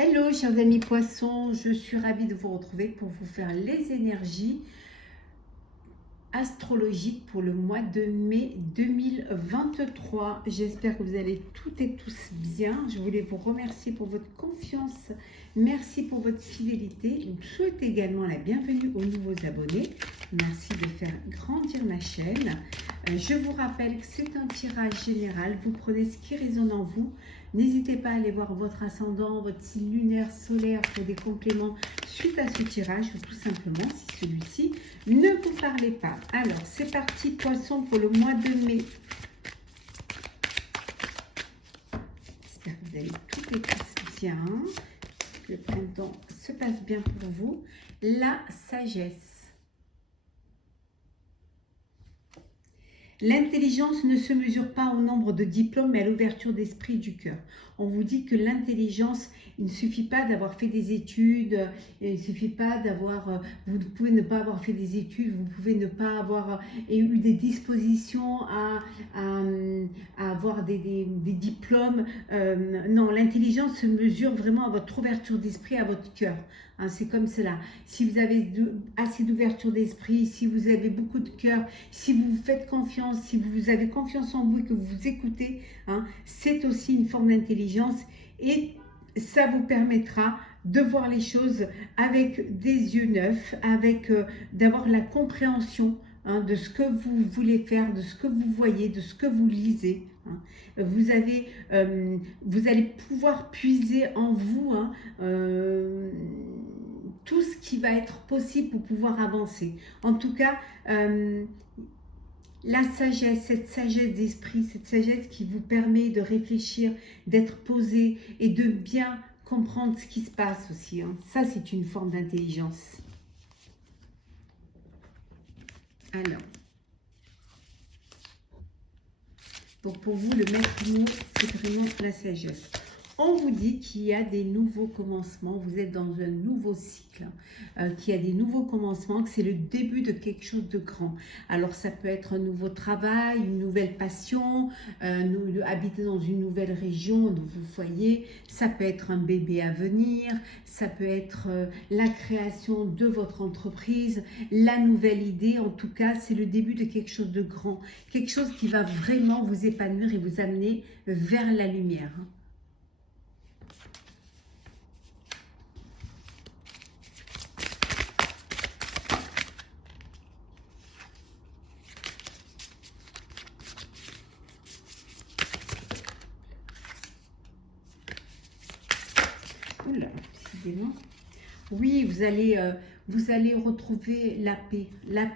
Hello chers amis poissons, je suis ravie de vous retrouver pour vous faire les énergies astrologiques pour le mois de mai 2023. J'espère que vous allez toutes et tous bien. Je voulais vous remercier pour votre confiance. Merci pour votre fidélité. Je vous souhaite également la bienvenue aux nouveaux abonnés. Merci de faire grandir ma chaîne. Je vous rappelle que c'est un tirage général. Vous prenez ce qui résonne en vous. N'hésitez pas à aller voir votre ascendant, votre signe lunaire, solaire pour des compléments suite à ce tirage ou tout simplement si celui-ci ne vous parlez pas. Alors, c'est parti poisson pour le mois de mai. J'espère que vous allez toutes et tous bien. Que le printemps se passe bien pour vous. La sagesse. L'intelligence ne se mesure pas au nombre de diplômes, mais à l'ouverture d'esprit du cœur. On vous dit que l'intelligence, il ne suffit pas d'avoir fait des études, il ne suffit pas d'avoir, vous pouvez ne pas avoir fait des études, vous pouvez ne pas avoir eu des dispositions à avoir des diplômes. Non, l'intelligence se mesure vraiment à votre ouverture d'esprit, à votre cœur. Hein, c'est comme cela. Si vous avez assez d'ouverture d'esprit, si vous avez beaucoup de cœur, si vous vous faites confiance, si vous avez confiance en vous et que vous vous écoutez, hein, c'est aussi une forme d'intelligence et ça vous permettra de voir les choses avec des yeux neufs, avec d'avoir la compréhension de ce que vous voulez faire, de ce que vous voyez, de ce que vous lisez. Hein. Vous allez pouvoir puiser en vous tout ce qui va être possible pour pouvoir avancer. En tout cas, la sagesse, cette sagesse d'esprit, cette sagesse qui vous permet de réfléchir, d'être posé et de bien comprendre ce qui se passe aussi. Hein. Ça, c'est une forme d'intelligence. Alors, donc pour vous, le maître mot, c'est vraiment la sagesse. On vous dit qu'il y a des nouveaux commencements, vous êtes dans un nouveau cycle, qu'il y a des nouveaux commencements, que c'est le début de quelque chose de grand. Alors ça peut être un nouveau travail, une nouvelle passion, habiter dans une nouvelle région, un nouveau foyer, ça peut être un bébé à venir, ça peut être la création de votre entreprise, la nouvelle idée. En tout cas, c'est le début de quelque chose de grand, quelque chose qui va vraiment vous épanouir et vous amener vers la lumière. Oula, décidément. Oui, vous allez retrouver la paix,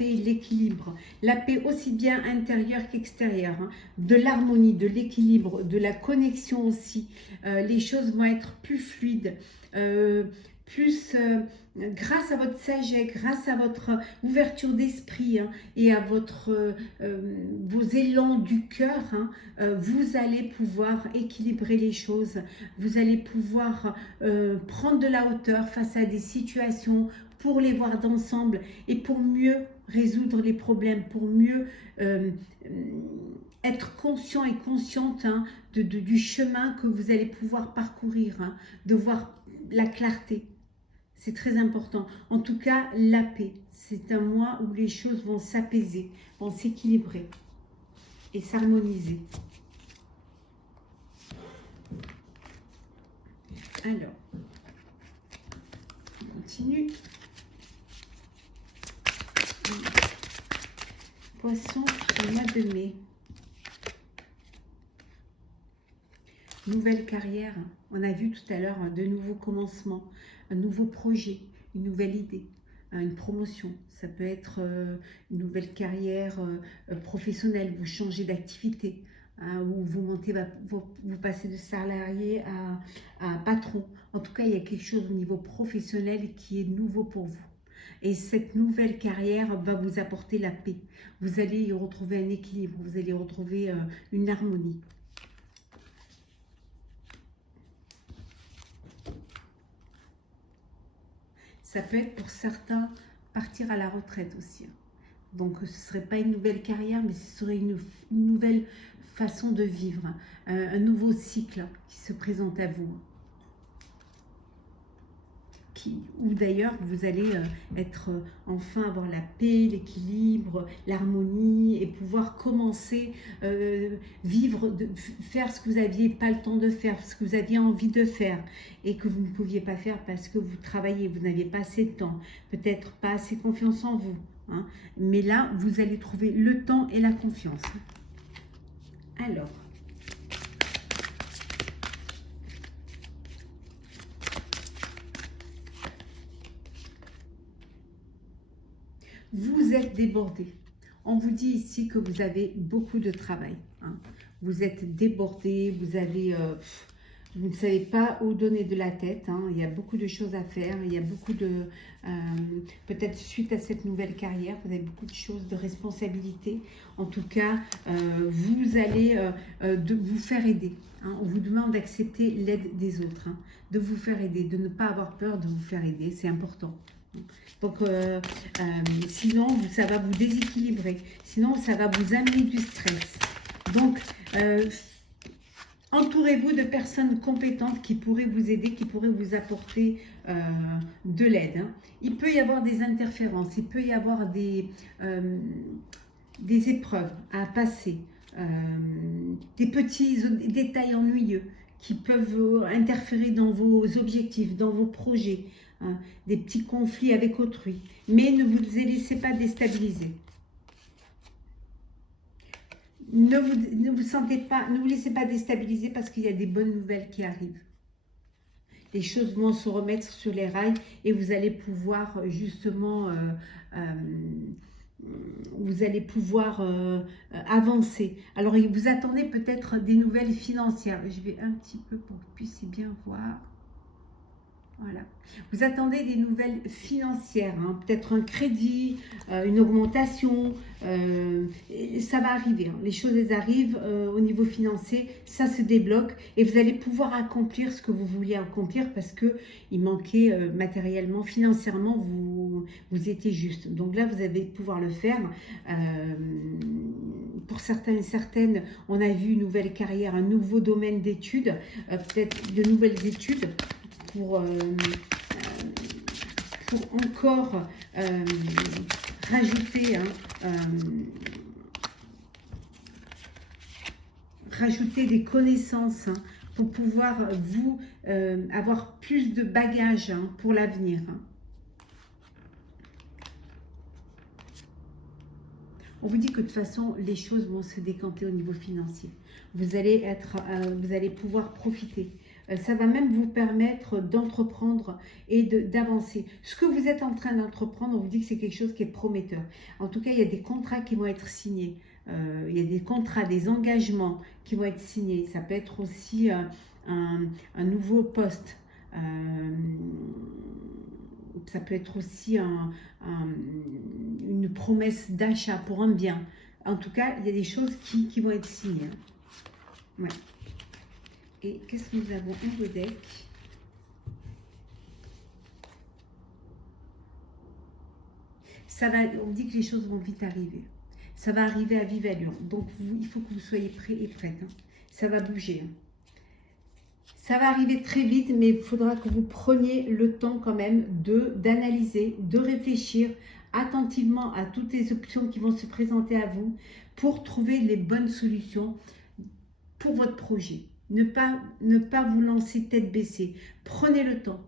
l'équilibre. La paix aussi bien intérieure qu'extérieure, hein, de l'harmonie, de l'équilibre, de la connexion aussi. Les choses vont être plus fluides, grâce à votre sagesse, grâce à votre ouverture d'esprit hein, et à vos élans du cœur, hein, vous allez pouvoir équilibrer les choses. Vous allez pouvoir prendre de la hauteur face à des situations pour les voir d'ensemble et pour mieux résoudre les problèmes, pour mieux être conscient et consciente hein, du chemin que vous allez pouvoir parcourir, hein, de voir la clarté. C'est très important. En tout cas, la paix. C'est un mois où les choses vont s'apaiser, vont s'équilibrer et s'harmoniser. Alors, on continue. Poisson sur le mois de mai. Nouvelle carrière. On a vu tout à l'heure de nouveaux commencements, un nouveau projet, une nouvelle idée, une promotion. Ça peut être une nouvelle carrière professionnelle. Vous changez d'activité. Hein, ou vous passez de salarié à patron. En tout cas, il y a quelque chose au niveau professionnel qui est nouveau pour vous. Et cette nouvelle carrière va vous apporter la paix. Vous allez y retrouver un équilibre, vous allez retrouver une harmonie. Ça peut être pour certains partir à la retraite aussi. Donc ce ne serait pas une nouvelle carrière, mais ce serait une nouvelle façon de vivre, un nouveau cycle qui se présente à vous. où d'ailleurs vous allez enfin avoir la paix, l'équilibre, l'harmonie et pouvoir commencer vivre, faire ce que vous n'aviez pas le temps de faire, ce que vous aviez envie de faire et que vous ne pouviez pas faire parce que vous travaillez, vous n'aviez pas assez de temps, peut-être pas assez confiance en vous. Hein. Mais là, vous allez trouver le temps et la confiance. Alors, vous êtes débordé. On vous dit ici que vous avez beaucoup de travail. Hein. Vous êtes débordé, vous ne savez pas où donner de la tête. Hein. Il y a beaucoup de choses à faire. Il y a beaucoup de... peut-être suite à cette nouvelle carrière, vous avez beaucoup de choses, de responsabilités. En tout cas, vous allez vous faire aider. Hein. On vous demande d'accepter l'aide des autres. Hein. De vous faire aider, de ne pas avoir peur de vous faire aider. C'est important. Donc, sinon, ça va vous déséquilibrer. Sinon, ça va vous amener du stress. Donc, entourez-vous de personnes compétentes qui pourraient vous aider, qui pourraient vous apporter de l'aide. Hein. Il peut y avoir des interférences, il peut y avoir des épreuves à passer, des petits détails ennuyeux qui peuvent interférer dans vos objectifs, dans vos projets. Hein, des petits conflits avec autrui, mais ne vous laissez pas déstabiliser. Ne vous laissez pas déstabiliser parce qu'il y a des bonnes nouvelles qui arrivent. Les choses vont se remettre sur les rails et vous allez pouvoir justement avancer. Alors, vous attendez peut-être des nouvelles financières. Je vais un petit peu pour que vous puissiez bien voir. Voilà. Vous attendez des nouvelles financières, hein, peut-être un crédit, une augmentation, ça va arriver. Hein. Les choses elles arrivent au niveau financier, ça se débloque et vous allez pouvoir accomplir ce que vous vouliez accomplir parce que il manquait matériellement, financièrement, vous étiez juste. Donc là, vous allez pouvoir le faire. Pour certains et certaines, on a vu une nouvelle carrière, un nouveau domaine d'études, peut-être de nouvelles études. Pour encore rajouter, rajouter des connaissances hein, pour pouvoir vous avoir plus de bagages hein, pour l'avenir. Hein. On vous dit que de toute façon, les choses vont se décanter au niveau financier. Vous allez pouvoir profiter. Ça va même vous permettre d'entreprendre et d'avancer. Ce que vous êtes en train d'entreprendre, on vous dit que c'est quelque chose qui est prometteur. En tout cas, il y a des contrats qui vont être signés. Il y a des contrats, des engagements qui vont être signés. Ça peut être aussi un nouveau poste. Ça peut être aussi une promesse d'achat pour un bien. En tout cas, il y a des choses qui vont être signées. Ouais. Et qu'est-ce que nous avons en vos decks? Ça va, on dit que les choses vont vite arriver. Ça va arriver à vive allure. Donc, il faut que vous soyez prêts et prêtes. Hein. Ça va bouger. Hein. Ça va arriver très vite, mais il faudra que vous preniez le temps quand même d'analyser, de réfléchir attentivement à toutes les options qui vont se présenter à vous pour trouver les bonnes solutions pour votre projet. Ne pas vous lancer tête baissée. Prenez le temps.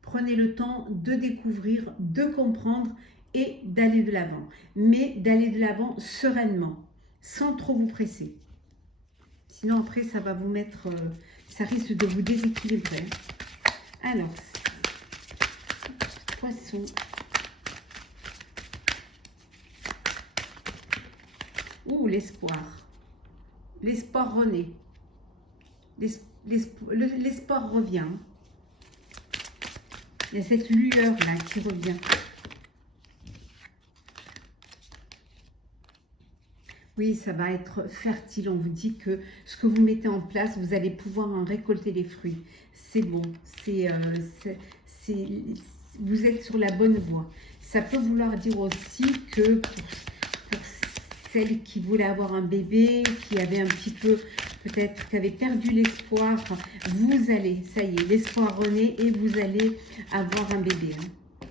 Prenez le temps de découvrir, de comprendre et d'aller de l'avant. Mais d'aller de l'avant sereinement, sans trop vous presser. Sinon, après, ça va vous mettre... ça risque de vous déséquilibrer. Alors, poisson. Ouh, l'espoir. L'espoir renaît. L'espoir revient. Il y a cette lueur-là qui revient. Oui, ça va être fertile. On vous dit que ce que vous mettez en place, vous allez pouvoir en récolter les fruits. C'est bon. Vous êtes sur la bonne voie. Ça peut vouloir dire aussi que pour celles qui voulaient avoir un bébé, qui avaient un petit peu peut-être qui avaient perdu l'espoir, vous allez, ça y est, l'espoir renaît et vous allez avoir un bébé. Hein.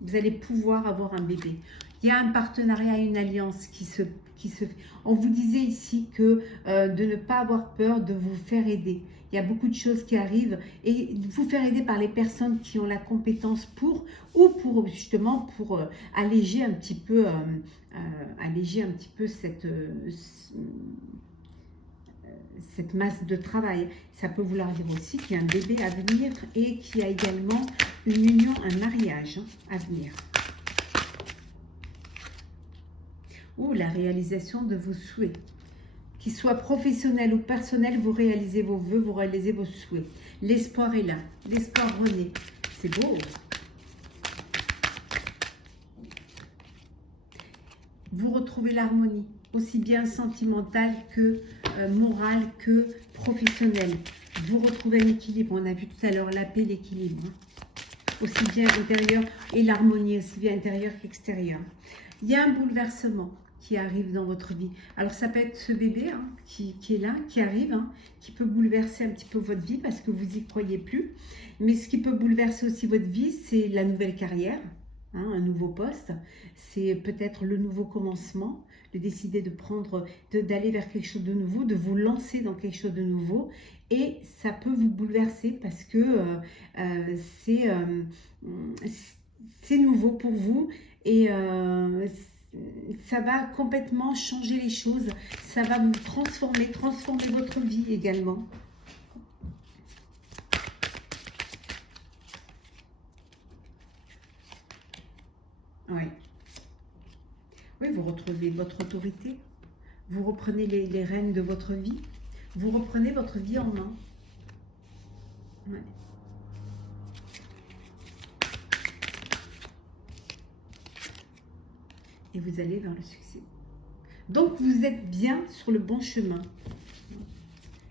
Vous allez pouvoir avoir un bébé. Il y a un partenariat, une alliance qui se fait. On vous disait ici que de ne pas avoir peur de vous faire aider. Il y a beaucoup de choses qui arrivent et de vous faire aider par les personnes qui ont la compétence pour, ou pour justement pour alléger un petit peu cette masse de travail. Ça peut vouloir dire aussi qu'il y a un bébé à venir et qu'il y a également une union, un mariage à venir. Ou la réalisation de vos souhaits. Qu'il soit professionnel ou personnel, vous réalisez vos vœux, vous réalisez vos souhaits. L'espoir est là, l'espoir renaît. C'est beau. Vous retrouvez l'harmonie, aussi bien sentimentale que morale que professionnelle. Vous retrouvez un équilibre. On a vu tout à l'heure la paix, l'équilibre. Hein. Aussi bien intérieur et l'harmonie, aussi bien intérieure qu'extérieure. Il y a un bouleversement qui arrive dans votre vie. Alors ça peut être ce bébé hein, qui est là, qui arrive, hein, qui peut bouleverser un petit peu votre vie parce que vous n'y croyez plus. Mais ce qui peut bouleverser aussi votre vie, c'est la nouvelle carrière, hein, un nouveau poste. C'est peut-être le nouveau commencement, de décider de prendre, d'aller vers quelque chose de nouveau, de vous lancer dans quelque chose de nouveau. Et ça peut vous bouleverser parce que c'est nouveau pour vous et ça va complètement changer les choses. Ça va vous transformer votre vie également. Oui. Oui, vous retrouvez votre autorité. Vous reprenez les rênes de votre vie. Vous reprenez votre vie en main. Ouais. Et vous allez vers le succès. Donc, vous êtes bien sur le bon chemin.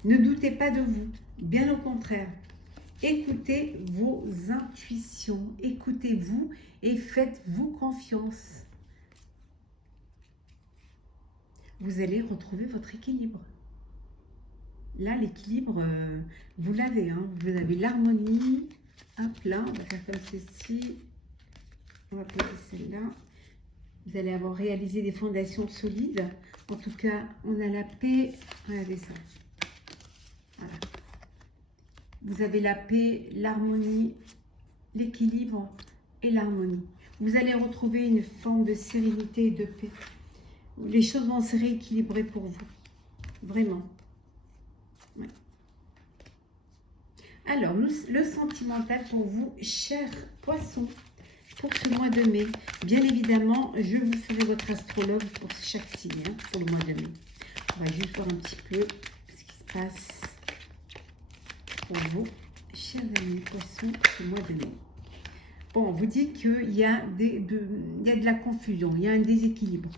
Ne doutez pas de vous. Bien au contraire. Écoutez vos intuitions. Écoutez-vous et faites-vous confiance. Vous allez retrouver votre équilibre. Là, l'équilibre, vous l'avez. Hein. Vous avez l'harmonie. Hop là, on va faire comme ceci. On va poser celle-là. Vous allez avoir réalisé des fondations solides. En tout cas, on a la paix. Regardez ça. Voilà. Vous avez la paix, l'harmonie, l'équilibre et l'harmonie. Vous allez retrouver une forme de sérénité et de paix. Les choses vont se rééquilibrer pour vous. Vraiment. Ouais. Alors, le sentimental pour vous, chers poissons, pour ce mois de mai. Bien évidemment, je vous ferai votre astrologue pour chaque signe, hein, pour le mois de mai. On va juste voir un petit peu ce qui se passe pour vous, chers amis poissons, ce mois de mai. Bon, on vous dit qu'il y a de la confusion, il y a un déséquilibre.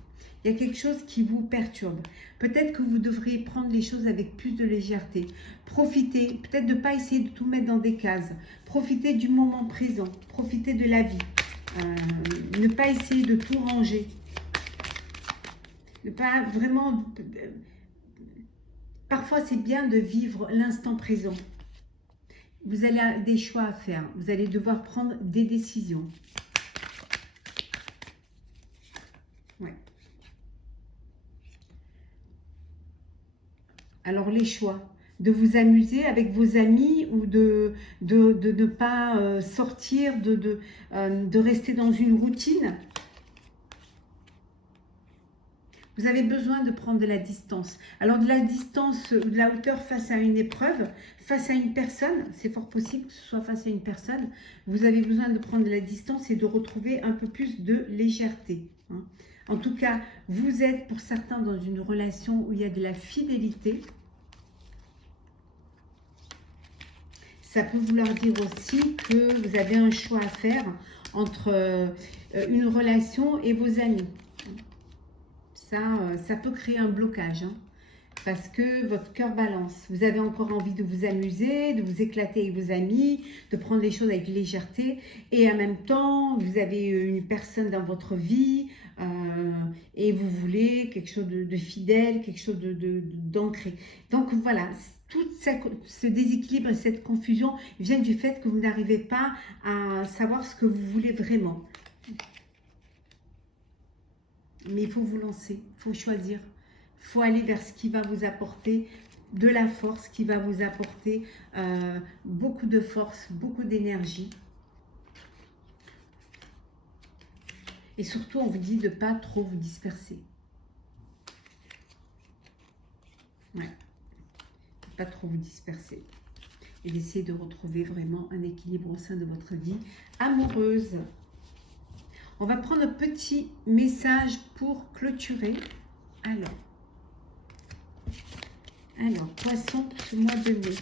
Il y a quelque chose qui vous perturbe. Peut-être que vous devriez prendre les choses avec plus de légèreté. Profitez, peut-être de ne pas essayer de tout mettre dans des cases. Profitez du moment présent. Profitez de la vie. Ne pas essayer de tout ranger. Ne pas vraiment... Parfois, c'est bien de vivre l'instant présent. Vous allez avoir des choix à faire. Vous allez devoir prendre des décisions. Ouais. Alors, les choix, de vous amuser avec vos amis ou de ne pas sortir, de rester dans une routine. Vous avez besoin de prendre de la distance. Alors, de la distance, de la hauteur face à une épreuve, face à une personne, c'est fort possible que ce soit face à une personne. Vous avez besoin de prendre de la distance et de retrouver un peu plus de légèreté. Hein. En tout cas, vous êtes pour certains dans une relation où il y a de la fidélité. Ça peut vouloir dire aussi que vous avez un choix à faire entre une relation et vos amis. Ça peut créer un blocage. Hein. parce que votre cœur balance. Vous avez encore envie de vous amuser, de vous éclater avec vos amis, de prendre les choses avec légèreté. Et en même temps, vous avez une personne dans votre vie et vous voulez quelque chose de fidèle, quelque chose d'ancré. Donc voilà, tout ce déséquilibre et cette confusion vient du fait que vous n'arrivez pas à savoir ce que vous voulez vraiment. Mais il faut vous lancer, il faut choisir. Il faut aller vers ce qui va vous apporter de la force, qui va vous apporter beaucoup de force, beaucoup d'énergie. Et surtout, on vous dit de ne pas trop vous disperser. Ouais. Pas trop vous disperser. Et d'essayer de retrouver vraiment un équilibre au sein de votre vie amoureuse. On va prendre un petit message pour clôturer. Alors, poisson, ce mois de mai.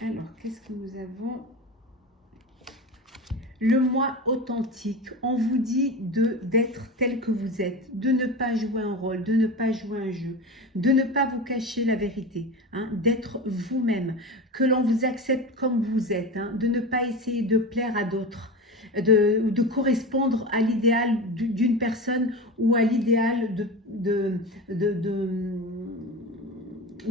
Alors, qu'est-ce que nous avons? Le moi authentique. On vous dit d'être tel que vous êtes, de ne pas jouer un rôle, de ne pas jouer un jeu, de ne pas vous cacher la vérité, hein, d'être vous-même, que l'on vous accepte comme vous êtes, hein, de ne pas essayer de plaire à d'autres, de correspondre à l'idéal d'une personne ou à l'idéal de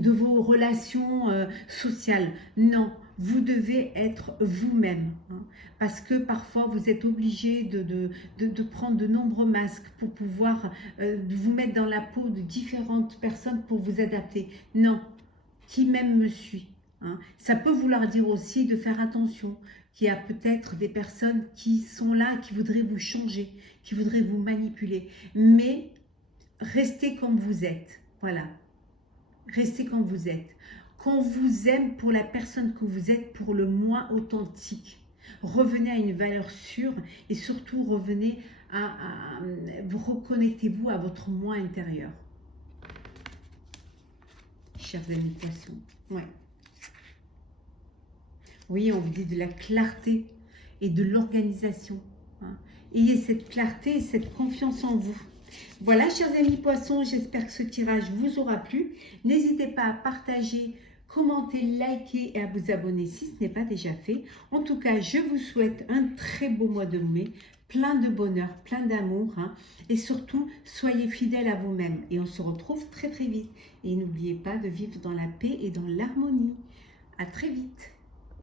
vos relations sociales. Non, vous devez être vous-même, hein, parce que parfois vous êtes obligé de prendre de nombreux masques pour pouvoir vous mettre dans la peau de différentes personnes pour vous adapter. Non, qui m'aime me suit. Hein. Ça peut vouloir dire aussi de faire attention, qu'il y a peut-être des personnes qui sont là, qui voudraient vous changer, qui voudraient vous manipuler, mais restez comme vous êtes, voilà. Restez comme vous êtes. Qu'on vous aime pour la personne que vous êtes, pour le moi authentique. Revenez à une valeur sûre et surtout revenez vous reconnectez-vous à votre moi intérieur. Chers amis poissons. Ouais. Oui, on vous dit de la clarté et de l'organisation. Hein. Ayez cette clarté et cette confiance en vous. Voilà, chers amis poissons, j'espère que ce tirage vous aura plu. N'hésitez pas à partager, commenter, liker et à vous abonner si ce n'est pas déjà fait. En tout cas, je vous souhaite un très beau mois de mai, plein de bonheur, plein d'amour. Hein, et surtout, soyez fidèles à vous-même. Et on se retrouve très très vite. Et n'oubliez pas de vivre dans la paix et dans l'harmonie. À très vite.